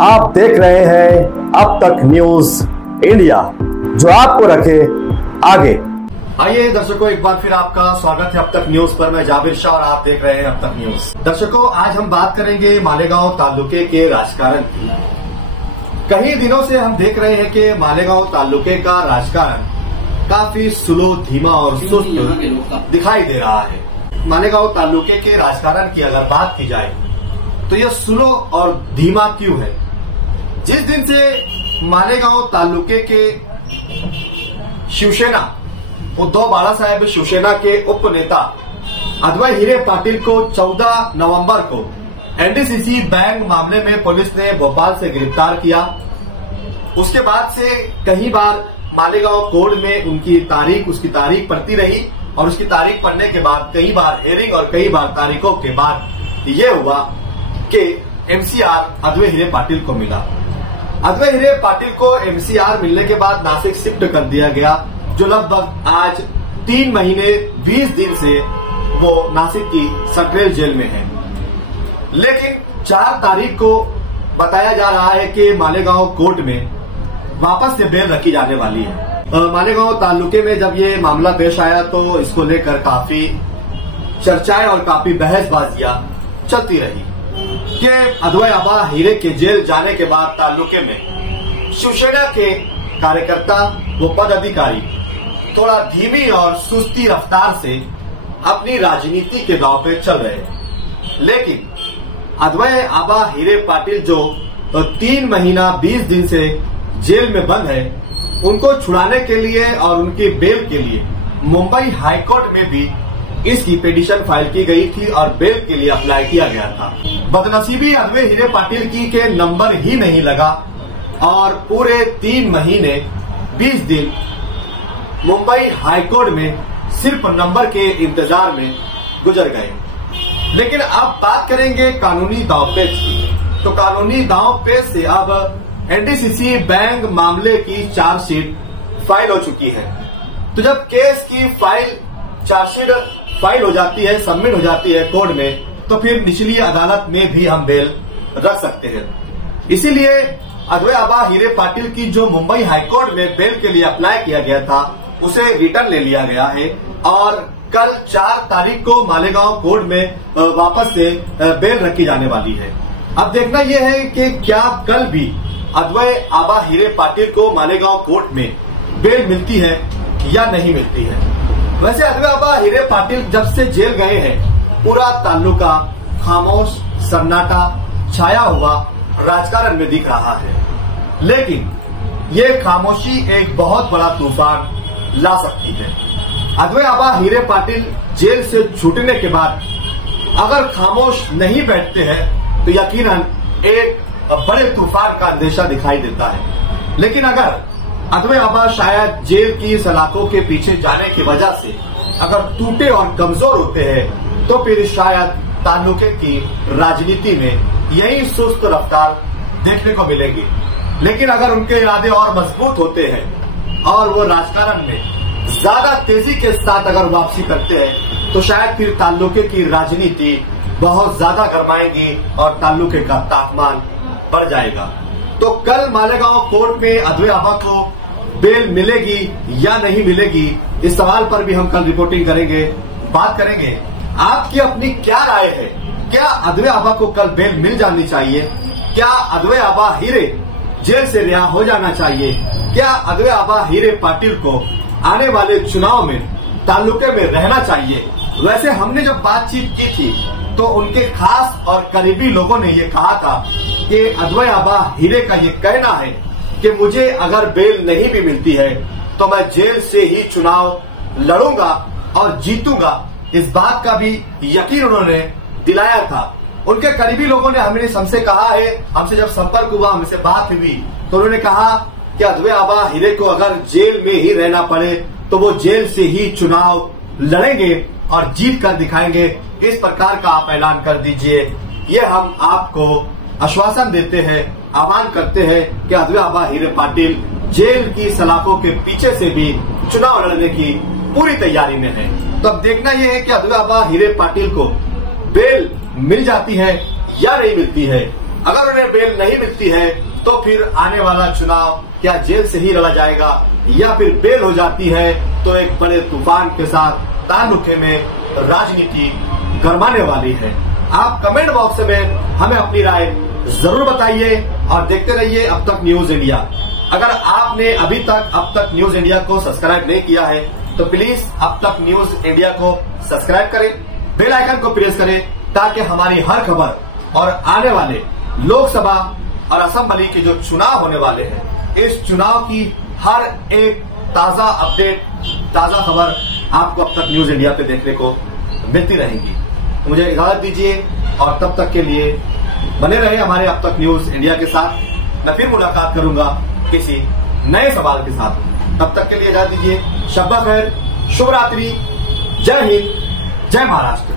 आप देख रहे हैं अब तक न्यूज इंडिया, जो आपको रखे आगे। आइए दर्शकों, एक बार फिर आपका स्वागत है अब तक न्यूज पर। मैं जाबिर शाह और आप देख रहे हैं अब तक न्यूज। दर्शकों, आज हम बात करेंगे मालेगांव तालुके के राजकारण की। कई दिनों से हम देख रहे हैं कि मालेगांव तालुके का राजकारण काफी स्लो, धीमा और सुस्त दिखाई दे रहा है। मालेगांव तालुके के राजकारण की अगर बात की जाए तो यह स्लो और धीमा क्यों है? जिस दिन से मालेगांव तालुके के शिवसेना उद्धव बाळासाहेब शिवसेना के उप नेता अद्वै हिरे पाटिल को 14 नवंबर को एनडीसीसी बैंक मामले में पुलिस ने भोपाल से गिरफ्तार किया। उसके बाद से कई बार मालेगांव कोर्ट में उसकी तारीख पड़ती रही और उसकी तारीख पड़ने के बाद कई बार हेयरिंग और कई बार तारीखों के बाद ये हुआ कि एमसीआर अद्वै हिरे पाटिल को मिला। अद्वै हिरे पाटिल को एमसीआर मिलने के बाद नासिक शिफ्ट कर दिया गया, जो लगभग आज 3 महीने 20 दिन से वो नासिक की सेंट्रल जेल में है। लेकिन 4 तारीख को बताया जा रहा है कि मालेगांव कोर्ट में वापस से बेल रखी जाने वाली है। मालेगांव तालुके में जब ये मामला पेश आया तो इसको लेकर काफी चर्चाएं और काफी बहसबाजियां चलती रही कि अद्वै आबा हिरे के जेल जाने के बाद तालुके में शिवसेना के कार्यकर्ता व पदाधिकारी थोड़ा धीमी और सुस्ती रफ्तार से अपनी राजनीति के दांव पे चल रहे हैं। लेकिन अद्वै आबा हिरे पाटिल जो 3 महीना 20 दिन से जेल में बंद है, उनको छुड़ाने के लिए और उनकी बेल के लिए मुंबई हाईकोर्ट में भी इसकी पिटीशन फाइल की गई थी और बेल के लिए अप्लाई किया गया था। बदनसीबी अद्वै हिरे पाटिल की के नंबर ही नहीं लगा और पूरे 3 महीने 20 दिन मुंबई हाईकोर्ट में सिर्फ नंबर के इंतजार में गुजर गए। लेकिन अब बात करेंगे कानूनी दांवपेच की। तो कानूनी दांवपेच से अब एनडीसीसी बैंक मामले की चार्जशीट फाइल हो चुकी है। तो जब केस की चार्जशीट फाइल हो जाती है, सबमिट हो जाती है कोर्ट में, तो फिर निचली अदालत में भी हम बेल रख सकते हैं। इसीलिए अद्वै आबा हिरे पाटिल की जो मुंबई हाईकोर्ट में बेल के लिए अप्लाई किया गया था, उसे रिटर्न ले लिया गया है और कल 4 तारीख को मालेगांव कोर्ट में वापस से बेल रखी जाने वाली है। अब देखना यह है कि क्या कल भी अद्वै आबा हिरे पाटिल को मालेगांव कोर्ट में बेल मिलती है या नहीं मिलती है। वैसे अद्वै आबा हिरे पाटिल जब से जेल गए हैं, पूरा तालुका खामोश सन्नाटा छाया हुआ राजकारण में दिख रहा है। लेकिन ये खामोशी एक बहुत बड़ा तूफान ला सकती है। अद्वै आबा हिरे पाटिल जेल से छूटने के बाद अगर खामोश नहीं बैठते हैं तो यकीनन एक बड़े तूफान का अंदेशा दिखाई देता है। लेकिन अगर अद्वै आबा शायद जेल की सलाखों के पीछे जाने की वजह से अगर टूटे और कमजोर होते हैं, तो फिर शायद तालुके की राजनीति में यही सुस्त रफ्तार देखने को मिलेगी। लेकिन अगर उनके इरादे और मजबूत होते हैं और वो राजकारण में ज्यादा तेजी के साथ अगर वापसी करते हैं, तो शायद फिर तालुके की राजनीति बहुत ज्यादा गरमाएगी और तालुके का तापमान बढ़ जाएगा। तो कल मालेगांव कोर्ट में अद्वै आबा को बेल मिलेगी या नहीं मिलेगी, इस सवाल पर भी हम कल रिपोर्टिंग करेंगे, बात करेंगे। आपकी अपनी क्या राय है? क्या अद्वै आबा को कल बेल मिल जानी चाहिए? क्या अद्वै आबा हिरे जेल से रिहा हो जाना चाहिए? क्या अद्वै आबा हिरे पाटिल को आने वाले चुनाव में तालुके में रहना चाहिए? वैसे हमने जब बातचीत की थी तो उनके खास और करीबी लोगों ने ये कहा था कि अद्वै आबा हिरे का ये कहना है कि मुझे अगर बेल नहीं भी मिलती है तो मैं जेल से ही चुनाव लड़ूंगा और जीतूंगा। इस बात का भी यकीन उन्होंने दिलाया था। उनके करीबी लोगों ने हमसे कहा है, हमसे जब संपर्क हुआ, हमसे बात हुई, तो उन्होंने कहा कि अद्वै आबा हिरे को अगर जेल में ही रहना पड़े तो वो जेल से ही चुनाव लड़ेंगे और जीत कर दिखाएंगे। इस प्रकार का आप ऐलान कर दीजिए। ये हम आपको आश्वासन देते हैं, आह्वान करते हैं कि अद्वै आबा हिरे पाटिल जेल की सलाखों के पीछे से भी चुनाव लड़ने की पूरी तैयारी में है। तो अब देखना यह है कि अद्वै आबा हिरे पाटिल को बेल मिल जाती है या नहीं मिलती है। अगर उन्हें बेल नहीं मिलती है तो फिर आने वाला चुनाव क्या जेल से ही लड़ा जाएगा या फिर बेल हो जाती है तो एक बड़े तूफान के साथ ताल्लुके में राजनीति गरमाने वाली है। आप कमेंट बॉक्स में हमें अपनी राय जरूर बताइए और देखते रहिए अब तक न्यूज इंडिया। अगर आपने अभी तक अब तक न्यूज इंडिया को सब्सक्राइब नहीं किया है तो प्लीज अब तक न्यूज इंडिया को सब्सक्राइब करें, बेल आइकन को प्रेस करें ताकि हमारी हर खबर और आने वाले लोकसभा और असेंबली के जो चुनाव होने वाले हैं, इस चुनाव की हर एक ताजा अपडेट, ताजा खबर आपको अब तक न्यूज इंडिया पे देखने को मिलती रहेगी। तो मुझे इजाजत दीजिए और तब तक के लिए बने रहे हमारे अब तक न्यूज इंडिया के साथ। मैं फिर मुलाकात करूंगा किसी नए सवाल के साथ। तब तक के लिए इजाजत दीजिए। शब्बा खैर, शुभ रात्रि, जय हिंद, जय महाराष्ट्र।